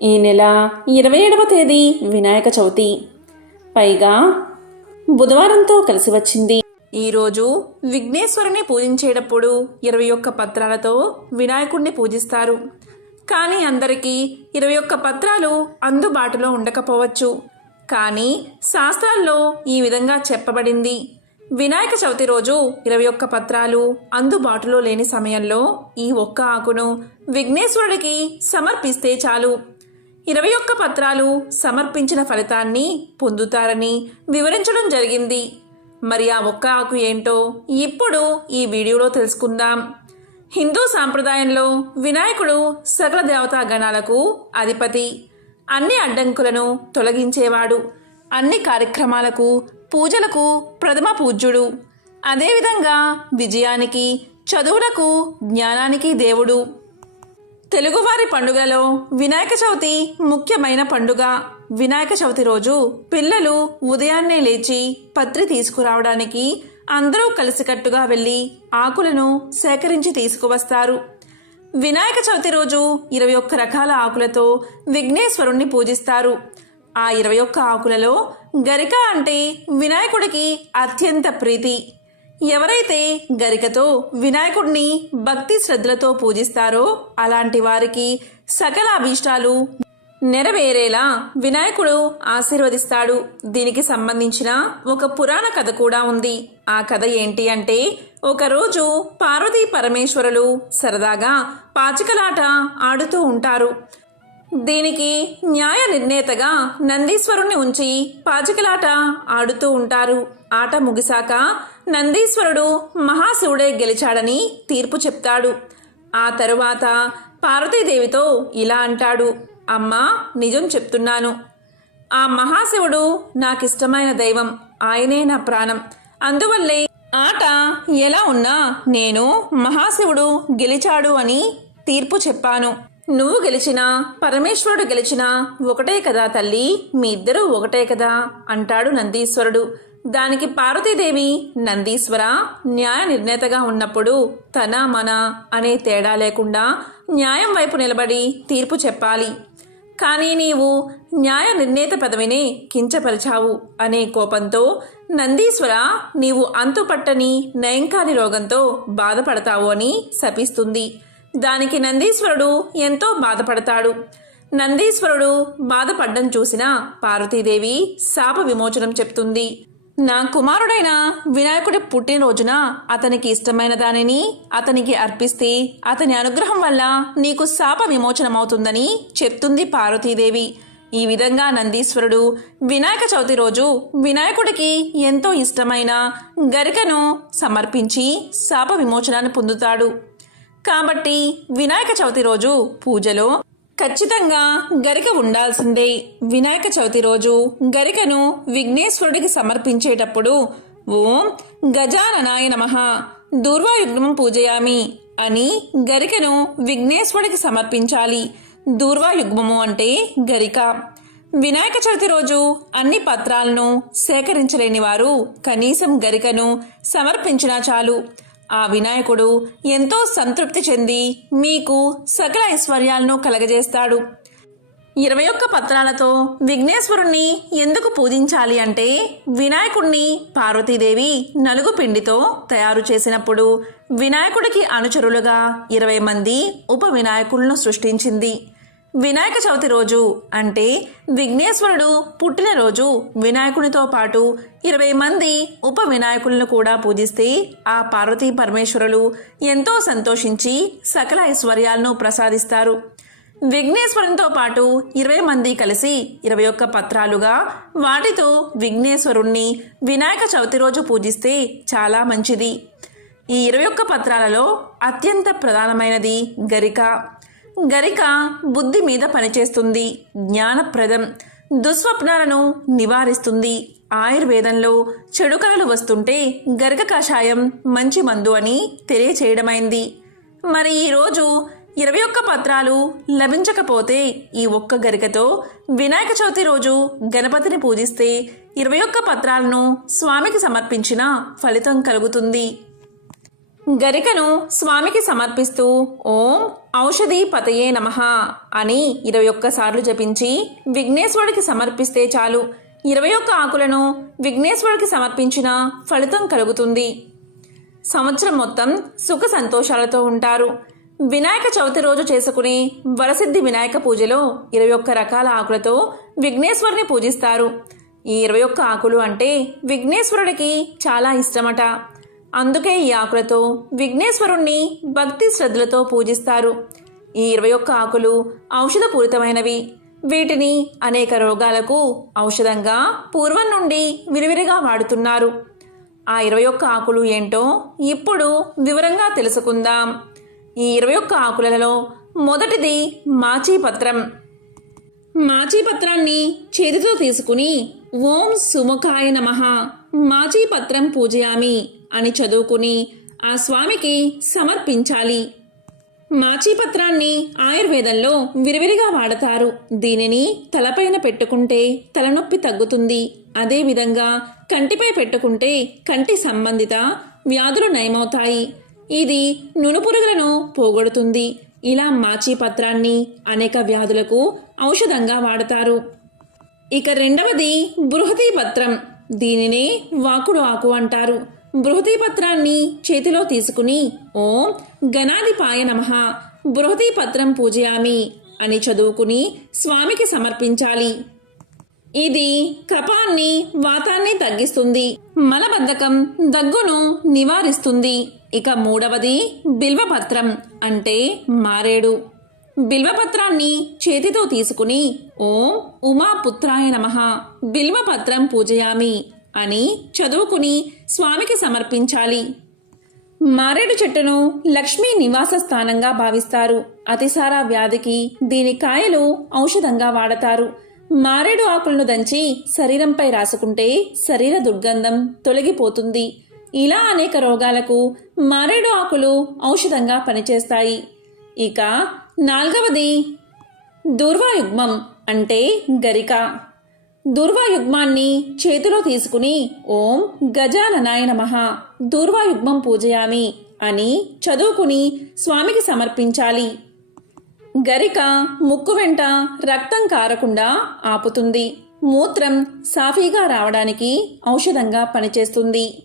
ఈ నెల ఇరవై ఏడవ తేదీ వినాయక చవితి. పైగా బుధవారంతో కలిసి వచ్చింది. ఈరోజు విఘ్నేశ్వరుని పూజించేటప్పుడు ఇరవై ఒక్క పత్రాలతో వినాయకుడిని పూజిస్తారు. కానీ అందరికీ ఇరవై ఒక్క పత్రాలు అందుబాటులో ఉండకపోవచ్చు. కానీ శాస్త్రాల్లో ఈ విధంగా చెప్పబడింది. వినాయక చవితి రోజు ఇరవై ఒక్క పత్రాలు అందుబాటులో లేని సమయంలో ఈ ఒక్క ఆకును విఘ్నేశ్వరుడికి సమర్పిస్తే చాలు. ఇరవై ఒక్క పత్రాలు సమర్పించిన ఫలితాన్ని పొందుతారని వివరించడం జరిగింది. మరి ఆ ఒక్క ఆకు ఏంటో ఇప్పుడు ఈ వీడియోలో తెలుసుకుందాం. హిందూ సాంప్రదాయంలో వినాయకుడు సకల దేవతా గణాలకు అధిపతి. అన్ని అడ్డంకులను తొలగించేవాడు. అన్ని కార్యక్రమాలకు పూజలకు ప్రథమ పూజ్యుడు. అదేవిధంగా విజయానికి చదువులకు జ్ఞానానికి దేవుడు. తెలుగువారి పండుగలలో వినాయక చవితి ముఖ్యమైన పండుగ. వినాయక చవితి రోజు పిల్లలు ఉదయాన్నే లేచి పత్రి తీసుకురావడానికి అందరూ కలిసికట్టుగా వెళ్ళి ఆకులను సేకరించి తీసుకువస్తారు. వినాయక చవితి రోజు ఇరవై ఒక్క రకాల ఆకులతో విఘ్నేశ్వరుణ్ణి పూజిస్తారు. ఆ ఇరవై ఒక్క ఆకులలో గరిక అంటే వినాయకుడికి అత్యంత ప్రీతి. ఎవరైతే గరికతో వినాయకుడిని భక్తి శ్రద్ధలతో పూజిస్తారో అలాంటి వారికి సకల అభీష్టాలు నెరవేరేలా వినాయకుడు ఆశీర్వదిస్తాడు. దీనికి సంబంధించిన ఒక పురాణ కథ కూడా ఉంది. ఆ కథ ఏంటి అంటే ఒకరోజు పార్వతీ పరమేశ్వరులు సరదాగా పాచికలాట ఆడుతూ ఉంటారు. దీనికి న్యాయ నిర్ణేతగా నందీశ్వరుణ్ణి ఉంచి పాచికలాట ఆడుతూ ఉంటారు. ఆట ముగిశాక నందీశ్వరుడు మహాశివుడే గెలిచాడని తీర్పు చెప్తాడు. ఆ తరువాత పార్వతీదేవితో ఇలా అంటాడు అమ్మా నిజం చెప్తున్నాను. ఆ మహాశివుడు నాకిష్టమైన దైవం. ఆయనే నా ప్రాణం. అందువల్లే ఆట ఎలా ఉన్నా నేను మహాశివుడు గెలిచాడు అని తీర్పు చెప్పాను. నువ్వు గెలిచినా పరమేశ్వరుడు గెలిచినా ఒకటే కదా తల్లి మీ ఇద్దరూ ఒకటే కదా అంటాడు నందీశ్వరుడు. దానికి పార్వతీదేవి నందీశ్వర న్యాయ నిర్ణేతగా ఉన్నప్పుడు తన మన అనే తేడా లేకుండా న్యాయం వైపు నిలబడి తీర్పు చెప్పాలి. కానీ నీవు న్యాయ నిర్ణేత పదవిని కించపరిచావు అనే కోపంతో నందీశ్వర నీవు అంతుపట్టని నయంకారి రోగంతో బాధపడతావు అని శపిస్తుంది. దానికి నందీశ్వరుడు ఎంతో బాధపడతాడు. నందీశ్వరుడు బాధపడ్డం చూసిన పార్వతీదేవి శాప విమోచనం చెప్తుంది. నా కుమారుడైన వినాయకుడి పుట్టినరోజున అతనికి ఇష్టమైన దానిని అతనికి అర్పిస్తే అతని అనుగ్రహం వల్ల నీకు శాప విమోచనమవుతుందని చెప్తుంది పార్వతీదేవి. ఈ విధంగా నందీశ్వరుడు వినాయక చవితి రోజు వినాయకుడికి ఎంతో ఇష్టమైన గరికను సమర్పించి శాప విమోచనాన్ని పొందుతాడు. కాబట్టి వినాయక చవితి రోజు పూజలో ఖచ్చితంగా గరిక ఉండాల్సిందే. వినాయక చవితి రోజు గరికను విఘ్నేశ్వరుడికి సమర్పించేటప్పుడు ఓం గజాననాయ నమ. దూర్వాయుగ్నం పూజయామి అని గరికను విఘ్నేశ్వరుడికి సమర్పించాలి. దూర్వాయుగ్మము అంటే గరిక. వినాయక చవితి రోజు అన్ని పత్రాలను సేకరించలేని వారు కనీసం గరికను సమర్పించినా చాలు. ఆ వినాయకుడు ఎంతో సంతృప్తి చెంది మీకు సకల ఐశ్వర్యాలను కలగజేస్తాడు. ఇరవై ఒక్క పత్రాలతో విఘ్నేశ్వరుణ్ణి ఎందుకు పూజించాలి అంటే వినాయకుణ్ణి పార్వతీదేవి నలుగు పిండితో తయారు చేసినప్పుడు వినాయకుడికి అనుచరులుగా ఇరవై మంది ఉప వినాయకులను సృష్టించింది. వినాయక చవితి రోజు అంటే విఘ్నేశ్వరుడు పుట్టినరోజు వినాయకునితో పాటు ఇరవై మంది ఉప వినాయకులను కూడా పూజిస్తే ఆ పార్వతీ పరమేశ్వరులు ఎంతో సంతోషించి సకల ఐశ్వర్యాలను ప్రసాదిస్తారు. విఘ్నేశ్వరునితో పాటు ఇరవై మంది కలిసి ఇరవై ఒక్క పత్రాలుగా వాటితో విఘ్నేశ్వరుణ్ణి వినాయక చవితి రోజు పూజిస్తే చాలా మంచిది. ఈ ఇరవై ఒక్క పత్రాలలో అత్యంత ప్రధానమైనది గరిక. గరిక బుద్ధి మీద పనిచేస్తుంది జ్ఞానప్రదం దుస్వప్నాలను నివారిస్తుంది. ఆయుర్వేదంలో చెడు కళలు వస్తుంటే గరిక కషాయం మంచి మందు అని తెలియచేయడమైంది. మరి ఈరోజు ఇరవై ఒక్క పత్రాలు లభించకపోతే ఈ ఒక్క గరికతో వినాయక చవితి రోజు గణపతిని పూజిస్తే ఇరవై ఒక్క పత్రాలను స్వామికి సమర్పించిన ఫలితం కలుగుతుంది. గరికను స్వామికి సమర్పిస్తూ ఓం ఔషధి పతయే నమ అని ఇరవై ఒక్కసార్లు జపించి విఘ్నేశ్వరుడికి సమర్పిస్తే చాలు. ఇరవై ఒక్క ఆకులను విఘ్నేశ్వరుడికి సమర్పించిన ఫలితం కలుగుతుంది. సంవత్సరం మొత్తం సుఖ సంతోషాలతో ఉంటారు. వినాయక చవితి రోజు చేసుకునే వరసిద్ధి వినాయక పూజలో ఇరవై ఒక్క రకాల ఆకులతో విఘ్నేశ్వరుని పూజిస్తారు. ఈ ఇరవై ఒక్క ఆకులు అంటే విఘ్నేశ్వరుడికి చాలా ఇష్టమట. అందుకే ఈ ఆకులతో విఘ్నేశ్వరుణ్ణి భక్తి శ్రద్ధలతో పూజిస్తారు. ఈ ఇరవై ఒక్క ఆకులు ఔషధపూరితమైనవి. వీటిని అనేక రోగాలకు ఔషధంగా పూర్వం నుండి విరివిరిగా వాడుతున్నారు. ఆ ఇరవై ఒక్క ఆకులు ఏంటో ఇప్పుడు వివరంగా తెలుసుకుందాం. ఈ ఇరవై ఒక్క ఆకులలో మొదటిది మాచీపత్రం. మాచీపత్రాన్ని చేతితో తీసుకుని ఓం సుముఖాయ నమః. మాచీపత్రం పూజయామి అని చదువుకుని ఆ స్వామికి సమర్పించాలి. మాచిపత్రాన్ని ఆయుర్వేదంలో విరివిరిగా వాడతారు. దీనిని తలపైన పెట్టుకుంటే తలనొప్పి తగ్గుతుంది. అదేవిధంగా కంటిపై పెట్టుకుంటే కంటి సంబంధిత వ్యాధులు నయమవుతాయి. ఇది నునుపురుగులను పోగొడుతుంది. ఇలా మాచిపత్రాన్ని అనేక వ్యాధులకు ఔషధంగా వాడతారు. ఇక రెండవది బృహతి పత్రం. దీనినే వాకుడు ఆకు అంటారు. బృహతి పత్రాన్ని చేతిలో తీసుకుని ఓం గణాధిపాయ నమః బృహతి పత్రం పూజయామి అని చదువుకుని స్వామికి సమర్పించాలి. ఇది కపాన్ని వాతాన్ని తగ్గిస్తుంది. మలబద్ధకం దగ్గును నివారిస్తుంది. ఇక మూడవది బిల్వపత్రం అంటే మారేడు. బిల్వపత్రాన్ని చేతితో తీసుకుని ఓం ఉమాపుత్రాయ నమః బిల్వపత్రం పూజయామి అని చదువుకుని స్వామికి సమర్పించాలి. మారేడు చెట్టును లక్ష్మీ నివాస స్థానంగా భావిస్తారు. అతిసార వ్యాధికి దీని కాయలు ఔషధంగా వాడతారు. మారేడు ఆకులను దంచి శరీరంపై రాసుకుంటే శరీర దుర్గంధం తొలగిపోతుంది. ఇలా అనేక రోగాలకు మారేడు ఆకులు ఔషధంగా పనిచేస్తాయి. ఇక నాల్గవది దుర్వాయుగ్మం అంటే గరిక. దుర్వాయుగ్మాన్ని చేతిలో తీసుకుని ఓం గజాననాయ నమః దుర్వాయుగ్మం పూజయామి అని చదువుకుని స్వామికి సమర్పించాలి. గరిక ముక్కు వెంట రక్తం కారకుండా ఆపుతుంది. మూత్రం సాఫీగా రావడానికి ఔషధంగా పనిచేస్తుంది.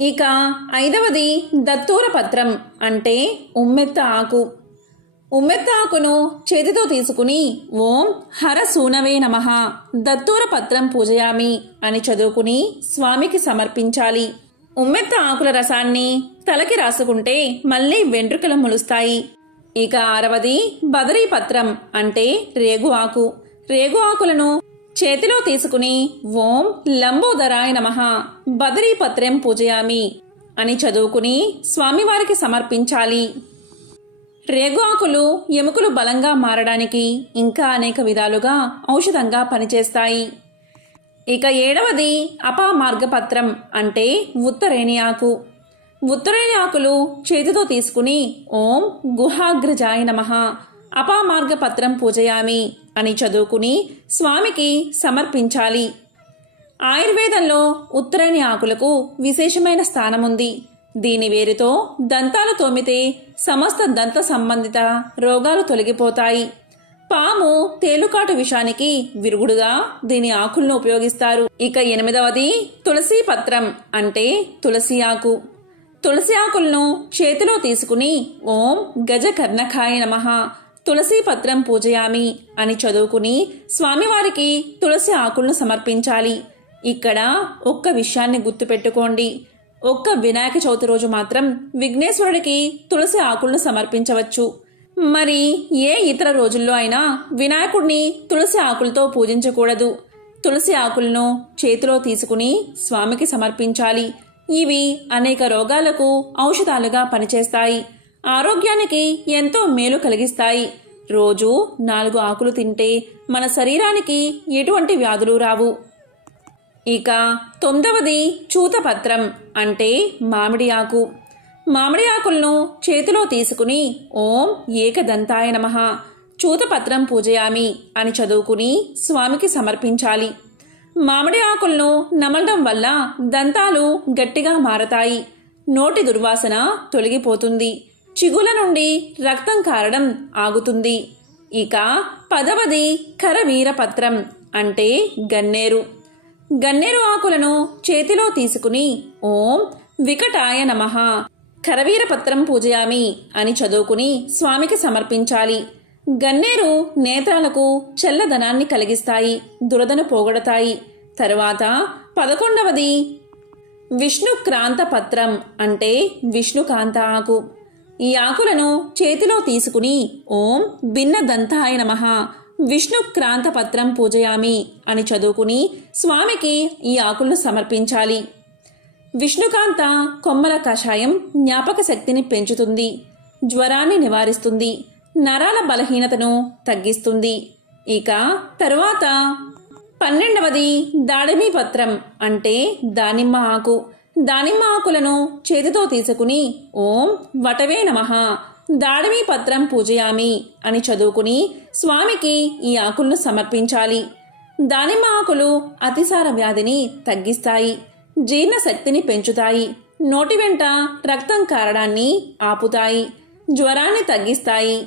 ఇక ఐదవది దత్తూర పత్రం అంటే ఉమ్మెత్త ఆకు. ఉమ్మెత్త ఆకును చేతితో తీసుకుని ఓం హర సూనవే నమః. దత్తూర పత్రం పూజయామి అని చదువుకుని స్వామికి సమర్పించాలి. ఉమ్మెత్త ఆకుల రసాన్ని తలకి రాసుకుంటే మళ్ళీ వెంట్రుకలు ములుస్తాయి. ఇక ఆరవది బదరీ పత్రం అంటే రేగు ఆకు. రేగు ఆకులను చేతిలో తీసుకుని ఓం లంబోదరాయ నమః. బదరీ పత్రం పూజయామి అని చదువుకుని స్వామివారికి సమర్పించాలి. రేగు ఆకులు ఎముకలు బలంగా మారడానికి ఇంకా అనేక విధాలుగా ఔషధంగా పనిచేస్తాయి. ఇక ఏడవది అపామార్గపత్రం అంటే ఉత్తరేణి ఆకు. ఉత్తరేణి ఆకులు చేతితో తీసుకుని ఓం గుహాగ్రజాయ నమః అపామార్గపత్రం పూజయామి అని చదువుకుని స్వామికి సమర్పించాలి. ఆయుర్వేదంలో ఉత్తరేణి ఆకులకు విశేషమైన స్థానం ఉంది దీని వేరుతో దంతాలు తోమితే సమస్త దంత సంబంధిత రోగాలు తొలగిపోతాయి. పాము తేలుకాటు విషానికి విరుగుడుగా దీని ఆకులను ఉపయోగిస్తారు. ఇక ఎనిమిదవది తులసి పత్రం అంటే తులసి ఆకు. తులసి ఆకులను చేతిలో తీసుకుని ఓం గజ కర్ణకాయ నమః తులసి పత్రం పూజయామి అని చదువుకుని స్వామివారికి తులసి ఆకులను సమర్పించాలి. ఇక్కడ ఒక్క విషయాన్ని గుర్తుపెట్టుకోండి. ఒక్క వినాయక చవితి రోజు మాత్రం విఘ్నేశ్వరుడికి తులసి ఆకులను సమర్పించవచ్చు. మరి ఏ ఇతర రోజుల్లో అయినా వినాయకుడిని తులసి ఆకులతో పూజించకూడదు. తులసి ఆకులను చేతిలో తీసుకుని స్వామికి సమర్పించాలి. ఇవి అనేక రోగాలకు ఔషధాలుగా పనిచేస్తాయి. ఆరోగ్యానికి ఎంతో మేలు కలిగిస్తాయి. రోజు నాలుగు ఆకులు తింటే మన శరీరానికి ఎటువంటి వ్యాధులు రావు. ఇక తొమ్మిదవది చూతపత్రం అంటే మామిడి ఆకు. మామిడి ఆకులను చేతిలో తీసుకుని ఓం ఏకదంతాయ నమః. చూతపత్రం పూజయామి అని చదువుకుని స్వామికి సమర్పించాలి. మామిడి ఆకులను నమలడం వల్ల దంతాలు గట్టిగా మారతాయి. నోటి దుర్వాసన తొలగిపోతుంది. చిగుల నుండి రక్తం కారడం ఆగుతుంది. ఇక పదవది కరవీర పత్రం అంటే గన్నేరు. గన్నేరు ఆకులను చేతిలో తీసుకుని ఓం వికటాయ నమః. కరవీర పత్రం పూజయామి అని చదువుకుని స్వామికి సమర్పించాలి. గన్నేరు నేత్రాలకు చల్లదనాన్ని కలిగిస్తాయి దురదను పోగొడతాయి. తరువాత పదకొండవది విష్ణుక్రాంత పత్రం అంటే విష్ణుకాంత ఆకు. ఈ ఆకులను చేతిలో తీసుకుని ఓం భిన్న దంతాయ నమః. విష్ణుక్రాంత పత్రం పూజయామి అని చదువుకుని స్వామికి ఈ ఆకులను సమర్పించాలి. విష్ణుకాంత కొమ్మల కషాయం జ్ఞాపక శక్తిని పెంచుతుంది జ్వరాన్ని నివారిస్తుంది నరాల బలహీనతను తగ్గిస్తుంది. ఇక తరువాత పన్నెండవది దాడిమి పత్రం అంటే దానిమ్మ ఆకు. దానిమ్మ ఆకులను చేతితో తీసుకుని ఓం వటవే నమః దాడిమి పత్రం పూజయామి అని చదువుకుని స్వామికి ఈ ఆకులను సమర్పించాలి. దానిమ్మ ఆకులు అతిసార వ్యాధిని తగ్గిస్తాయి. జీర్ణశక్తిని పెంచుతాయి. నోటి వెంట రక్తం కారడాన్ని ఆపుతాయి. జ్వరాన్ని తగ్గిస్తాయి.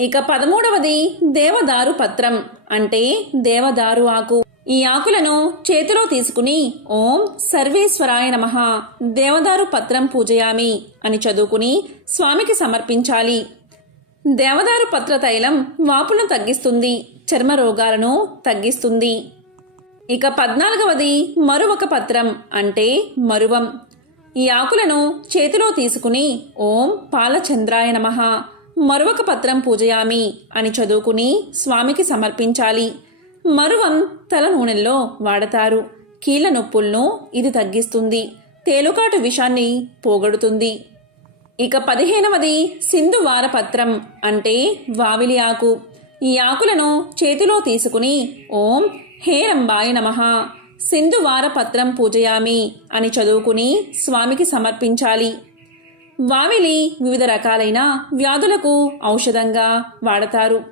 ఇక పదమూడవది దేవదారు పత్రం అంటే దేవదారు ఆకు. ఈ ఆకులను చేతిలో తీసుకుని ఓం సర్వేశ్వరాయ నమః దేవదారు పత్రం పూజయామి అని చదువుకుని స్వామికి సమర్పించాలి. దేవదారు పత్ర తైలం వాపును తగ్గిస్తుంది చర్మ రోగాలను తగ్గిస్తుంది. ఇక పద్నాలుగవది మరువక పత్రం అంటే మరువం. ఈ ఆకులను చేతిలో తీసుకుని ఓం పాలచంద్రాయ నమః మరువక పత్రం పూజయామి అని చదువుకుని స్వామికి సమర్పించాలి. మరువం తల నూనెల్లో వాడతారు. కీళ్ళ నొప్పులను ఇది తగ్గిస్తుంది. తేలుకాటు విషాన్ని పోగొడుతుంది. ఇక పదిహేనవది సింధు వారపత్రం అంటే వావిలి ఆకు. ఈ ఆకులను చేతిలో తీసుకుని ఓం హేరంబాయ నమః. సింధు వారపత్రం పూజయామి అని చదువుకుని స్వామికి సమర్పించాలి. వావిలి వివిధ రకాలైన వ్యాధులకు ఔషధంగా వాడతారు.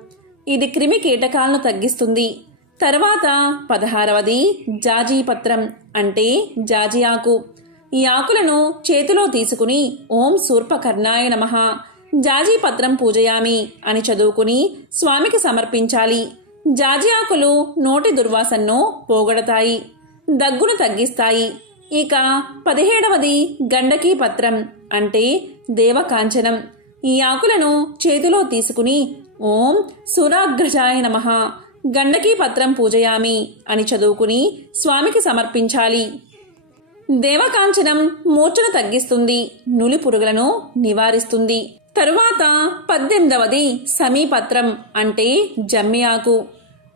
ఇది క్రిమి కీటకాలను తగ్గిస్తుంది. తర్వాత పదహారవది జాజీ పత్రం అంటే జాజి ఆకు ఈ ఆకులను చేతిలో తీసుకుని ఓం సూర్పకర్ణాయ నమః. జాజీ పత్రం పూజయామి అని చదువుకుని స్వామికి సమర్పించాలి. జాజి ఆకులు నోటి దుర్వాసనను పోగొడతాయి దగ్గును తగ్గిస్తాయి. ఇక పదిహేడవది గండకీ పత్రం అంటే దేవకాంచనం. ఈ ఆకులను చేతిలో తీసుకుని ఓం సురాగ్రజాయ నమః. గండకీ పత్రం పూజయామి అని చదువుకుని స్వామికి సమర్పించాలి. దేవకాంచనం మూర్ఛను తగ్గిస్తుంది నులి పురుగులను నివారిస్తుంది. తరువాత పద్దెనిమిదవది సమీపత్రం అంటే జమ్మి ఆకు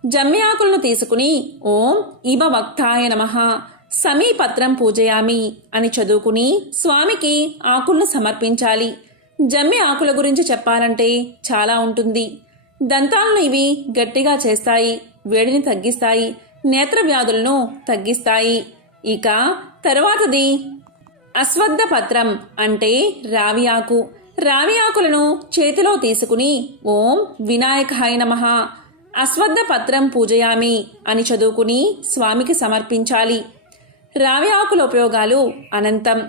జమ్మి ఆకులను తీసుకుని ఓం ఇవ వక్తాయ నమః సమీపత్రం పూజయామి అని చదువుకుని స్వామికి ఆకులను సమర్పించాలి. జమ్మి ఆకుల గురించి చెప్పాలంటే చాలా ఉంటుంది. దంతాలను ఇవి గట్టిగా చేస్తాయి వేడిని తగ్గిస్తాయి నేత్ర వ్యాధులను తగ్గిస్తాయి. ఇక తరువాతది అశ్వద్ధ పత్రం అంటే రావి ఆకు. రావి ఆకులను చేతిలో తీసుకుని ఓం వినాయకాయ నమః. అశ్వద్ధ పత్రం పూజయామి అని చదువుకుని స్వామికి సమర్పించాలి. రావి ఆకుల ఉపయోగాలు అనంతం.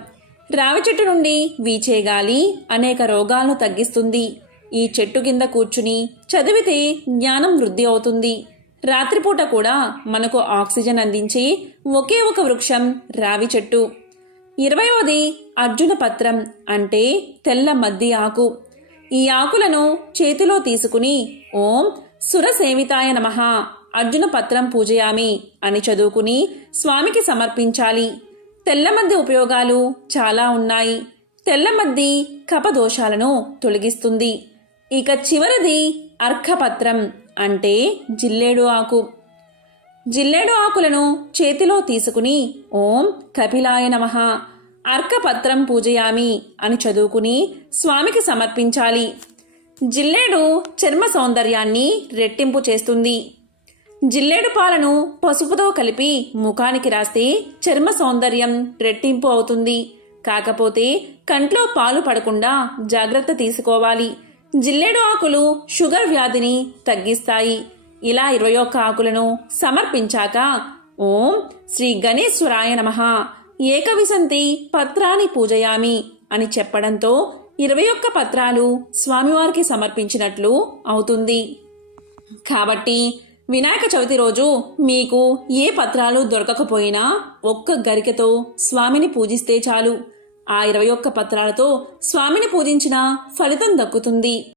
రావి చెట్టు నుండి వీచే గాలి అనేక రోగాలను తగ్గిస్తుంది. ఈ చెట్టు కింద కూర్చుని చదివితే జ్ఞానం వృద్ధి అవుతుంది. రాత్రిపూట కూడా మనకు ఆక్సిజన్ అందించే ఒకే ఒక వృక్షం రావి చెట్టు. ఇరవైవది అర్జున పత్రం అంటే తెల్ల మద్ది ఆకు. ఈ ఆకులను చేతిలో తీసుకుని ఓం సురసేవితాయ నమః అర్జున పత్రం పూజయామి అని చదువుకుని స్వామికి సమర్పించాలి. తెల్లమద్ది ఉపయోగాలు చాలా ఉన్నాయి. తెల్లమద్ది కపదోషాలను తొలగిస్తుంది. ఇక చివరిది అర్కపత్రం అంటే జిల్లేడు ఆకు. జిల్లేడు ఆకులను చేతిలో తీసుకుని ఓం కపిలాయ నమః. అర్కపత్రం పూజయామి అని చదువుకుని స్వామికి సమర్పించాలి. జిల్లేడు చర్మ సౌందర్యాన్ని రెట్టింపు చేస్తుంది. జిల్లేడు పాలను పసుపుతో కలిపి ముఖానికి రాస్తే చర్మ సౌందర్యం రెట్టింపు అవుతుంది. కాకపోతే కంట్లో పాలు పడకుండా జాగ్రత్త తీసుకోవాలి. జిల్లేడు ఆకులు షుగర్ వ్యాధిని తగ్గిస్తాయి. ఇలా ఇరవై ఒక్క ఆకులను సమర్పించాక ఓం శ్రీ గణేశ్వరాయ నమః. ఏకవిసంతి పత్రాన్ని పూజయామి అని చెప్పడంతో ఇరవై ఒక్క పత్రాలు స్వామివారికి సమర్పించినట్లు అవుతుంది. కాబట్టి వినాయక చవితి రోజు మీకు ఏ పత్రాలు దొరకకపోయినా ఒక్క గరికతో స్వామిని పూజిస్తే చాలు. ఆ ఇరవై ఒక్క పత్రాలతో స్వామిని పూజించిన ఫలితం దక్కుతుంది.